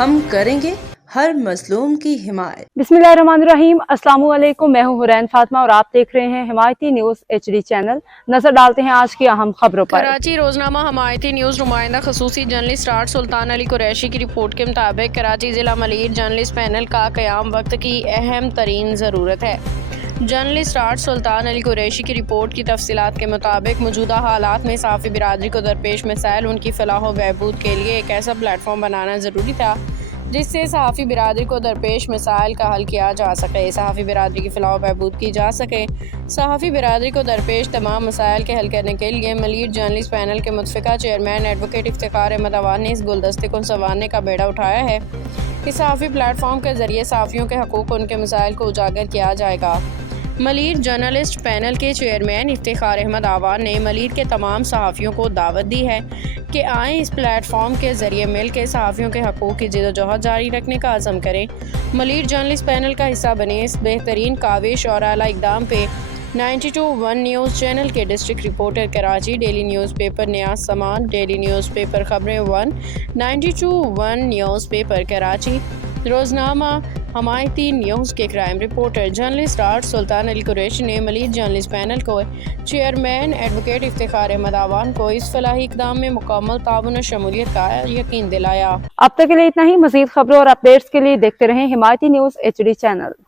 ہم کریں گے ہر مظلوم کی حمایت۔ بسمillahirrahmanirrahیم، السلام علیکم، میں ہوں حورین فاطمہ اور آپ دیکھ رہے ہیں حمایتی نیوز HD چینل۔ نظر ڈالتے ہیں آج کی اہم خبروں پر۔ کراچی روزنامہ حمایتی نیوز نمائندہ خصوصی جرنلسٹ آرٹ سلطان علی قریشی کی رپورٹ کے مطابق کراچی ضلع ملیر جرنلسٹ پینل کا قیام وقت کی اہم ترین ضرورت ہے۔ جرنلسٹ آرٹ سلطان علی قریشی کی رپورٹ کی تفصیلات کے مطابق موجودہ حالات میں صحافی برادری کو درپیش مسائل ان کی فلاح و بہبود کے لیے ایک ایسا پلیٹ فارم بنانا ضروری تھا جس سے صحافی برادری کو درپیش مسائل کا حل کیا جا سکے، صحافی برادری کی فلاح و بہبود کی جا سکے۔ صحافی برادری کو درپیش تمام مسائل کے حل کرنے کے لیے ملیر جرنلسٹ پینل کے متفقہ چیئرمین ایڈوکیٹ افتخار احمد عوان نے اس گلدستے کو سنوارنے کا بیڑا اٹھایا ہے کہ صحافی پلیٹ فارم کے ذریعے صحافیوں کے حقوق اور ان کے مسائل کو اجاگر کیا جائے گا۔ ملیر جرنلسٹ پینل کے چیئرمین افتخار احمد عوان نے ملیر کے تمام صحافیوں کو دعوت دی ہے کہ آئیں اس پلیٹ فارم کے ذریعے مل کے صحافیوں کے حقوق کی جدوجہد جاری رکھنے کا عزم کریں، ملیر جرنلسٹ پینل کا حصہ بنیں۔ اس بہترین کاوش اور اعلیٰ اقدام پہ 92 نیوز چینل کے district reporter Karachi, daily news paper Niaz Saman, daily news paper خبریں 1، 92 نیوز پیپر کراچی، روزنامہ حمایتی نیوز کے کرائم رپورٹر جرنلسٹ آرٹ سلطان علی قریشی نے ملیر جرنلسٹ پینل کو چیئرمین ایڈوکیٹ افتخار احمد عوان کو اس فلاحی اقدام میں مکمل تعاون و شمولیت کا یقین دلایا۔ اب تک کے لیے اتنا ہی۔ مزید خبروں اور اپڈیٹس کے لیے دیکھتے رہیں حمایتی نیوز HD چینل۔